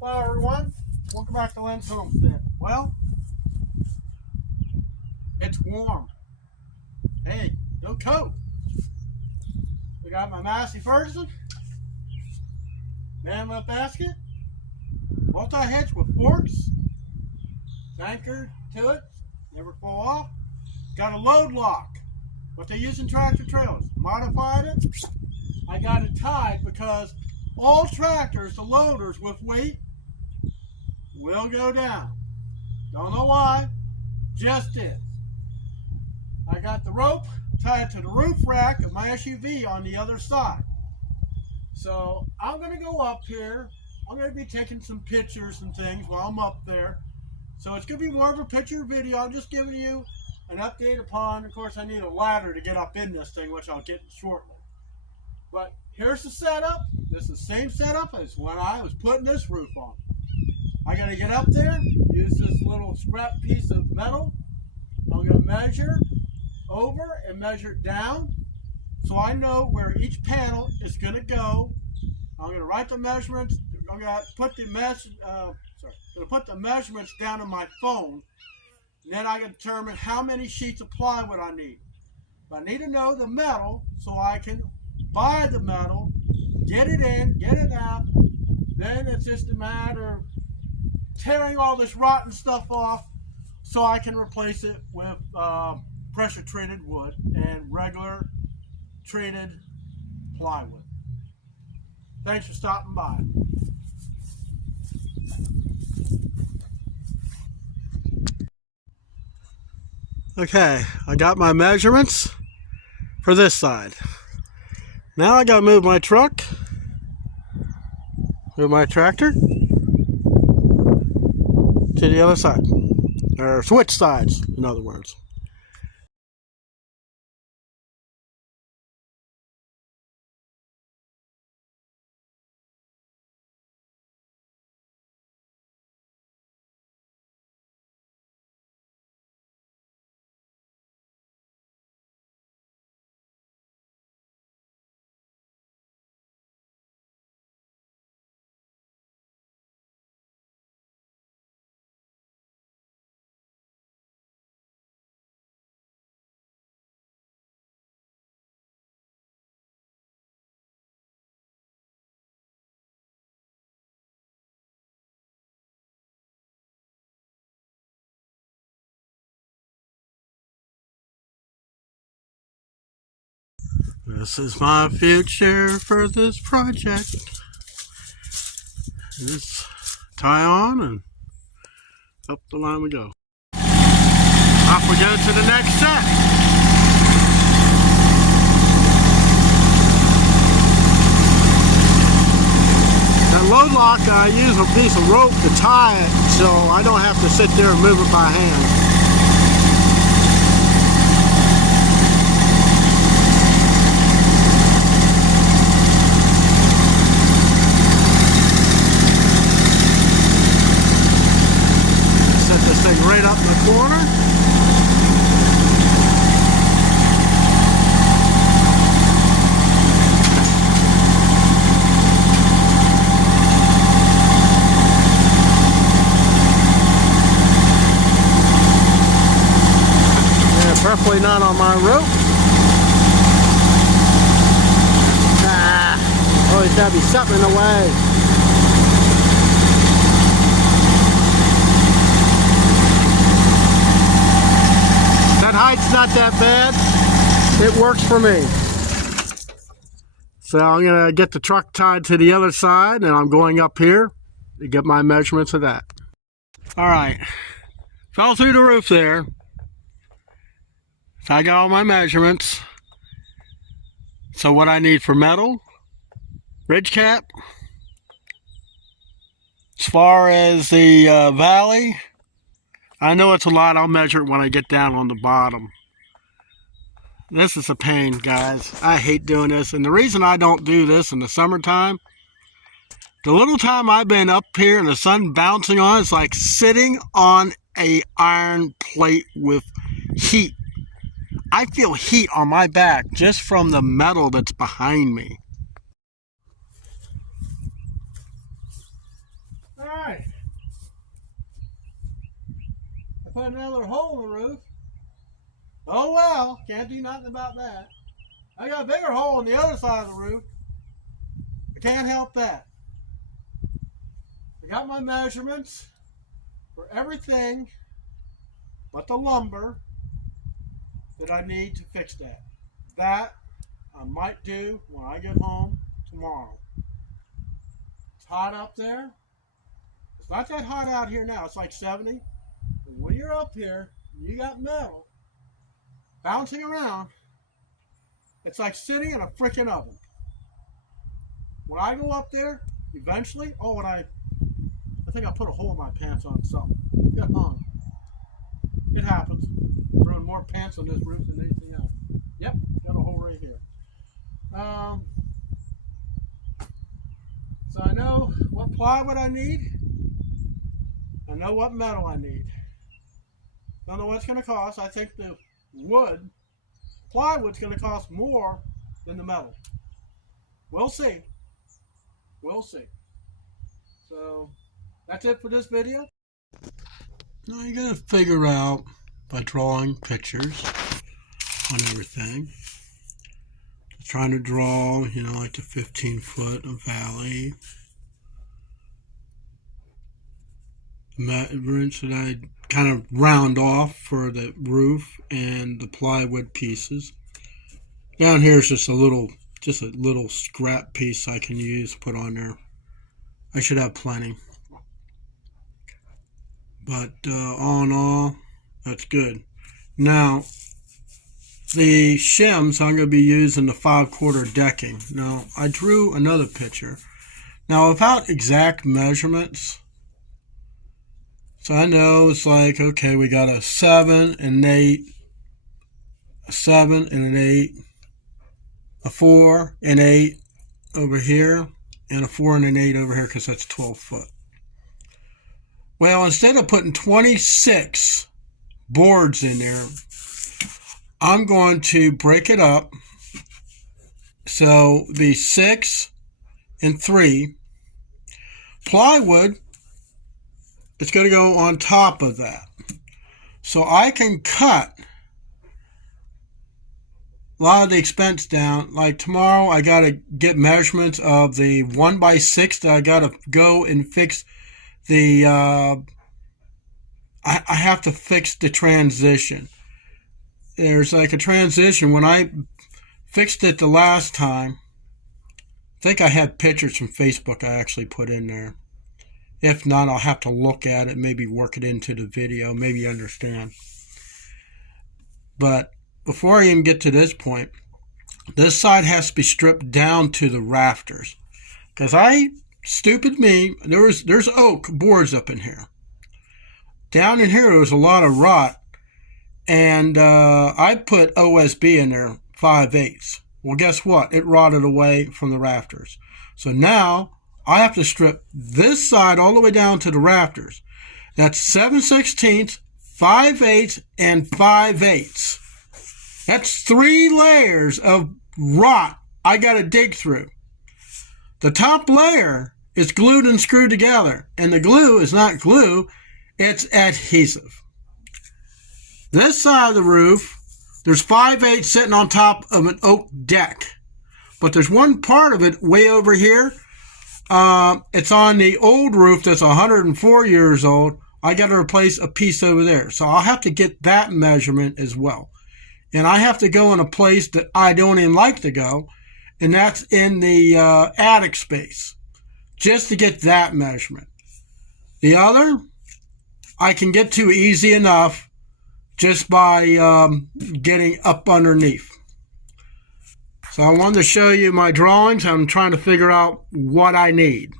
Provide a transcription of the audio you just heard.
Hello everyone, welcome back to Lynn's Homestead. Well, it's warm. Hey, no coat. We got my Massey Ferguson, man lift basket, multi-hitch with forks, anchored to it, never fall off. Got a load lock, what they use in tractor trailers. Modified it. I got it tied because all tractors, the loaders with weight, will go down. Don't know why, just is. I got the rope tied to the roof rack of my SUV on the other side. So I'm going to go up here. I'm going to be taking some pictures and things while I'm up there. So it's going to be more of a picture video. I'm just giving you an update upon, of course, I need a ladder to get up in this thing, which I'll get shortly. But here's the setup. This is the same setup as when I was putting this roof on. I got to get up there, use this little scrap piece of metal. I'm going to measure over and measure down so I know where each panel is going to go. I'm going to write the measurements. I'm going to put the measurements down on my phone. And then I can determine how many sheets of plywood I need. But I need to know the metal so I can buy the metal, get it in, get it out. Then it's just a matter of tearing all this rotten stuff off so I can replace it with pressure treated wood and regular treated plywood. Thanks for stopping by. Okay, I got my measurements for this side. Now I gotta move my truck, move my tractor to the other side, or switch sides, in other words. This is my future for this project. Just tie on and up the line we go. Off we go to the next set. That load lock, I use a piece of rope to tie it so I don't have to sit there and move it by hand. Right up in the corner. Yeah, preferably not on my rope. Always gotta be something in the way. Height's not that bad. It works for me. So I'm gonna get the truck tied to the other side and I'm going up here to get my measurements of that. All right, fell through the roof there. So I got all my measurements. So what I need for metal, ridge cap. As far as the valley, I know it's a lot. I'll measure it when I get down on the bottom. This is a pain, guys. I hate doing this. And the reason I don't do this in the summertime, the little time I've been up here and the sun bouncing on, it's like sitting on a iron plate with heat. I feel heat on my back just from the metal that's behind me. Alright. I put another hole in the roof. Oh well, can't do nothing about that. I got a bigger hole on the other side of the roof. I can't help that. I got my measurements for everything but the lumber that I need to fix that. That I might do when I get home tomorrow. It's hot up there. It's not that hot out here now. It's like 70. But when you're up here, you got metal bouncing around. It's like sitting in a freaking oven. When I go up there, eventually, I think I put a hole in my pants on something. Got on. It happens. Throwing more pants on this roof than anything else. Yep, got a hole right here. So I know what plywood I need. I know what metal I need. Don't know what it's going to cost. I think the plywood's going to cost more than the metal. We'll see. We'll see. So that's it for this video. Now you got to figure out by drawing pictures on everything. Trying to draw, like the 15-foot of valley. Roots that I kind of round off for the roof and the plywood pieces. Down here is just a little scrap piece I can use, put on there. I should have plenty. But all in all, that's good. Now, the shims, I'm going to be using the 5/4 decking. Now, I drew another picture. Now, without exact measurements, so I know it's like, okay, we got a 7 and an 8, a 7 and an 8, a 4 and 8 over here, and a 4 and an 8 over here because that's 12 foot. Well, instead of putting 26 boards in there, I'm going to break it up. So the 6 and 3 plywood is going to go on top of that. So I can cut a lot of the expense down. Like tomorrow I got to get measurements of the 1x6 that I got to go and fix the I have to fix the transition. There's like a transition. When I fixed it the last time, I think I had pictures from Facebook I actually put in there. If not, I'll have to look at it, maybe work it into the video, maybe understand. But before I even get to this point, this side has to be stripped down to the rafters. Because stupid me, there's oak boards up in here. Down in here, there was a lot of rot. And I put OSB in there, 5/8. Well, guess what? It rotted away from the rafters. So now I have to strip this side all the way down to the rafters. That's 7/16, 5/8, and 5/8. That's 3 layers of rot I got to dig through. The top layer is glued and screwed together. And the glue is not glue, it's adhesive. This side of the roof, there's 5/8 sitting on top of an oak deck. But there's one part of it way over here. It's on the old roof that's 104 years old. I got to replace a piece over there. So I'll have to get that measurement as well. And I have to go in a place that I don't even like to go. And that's in the attic space. Just to get that measurement. The other, I can get to easy enough. Just by getting up underneath. So I wanted to show you my drawings. I'm trying to figure out what I need.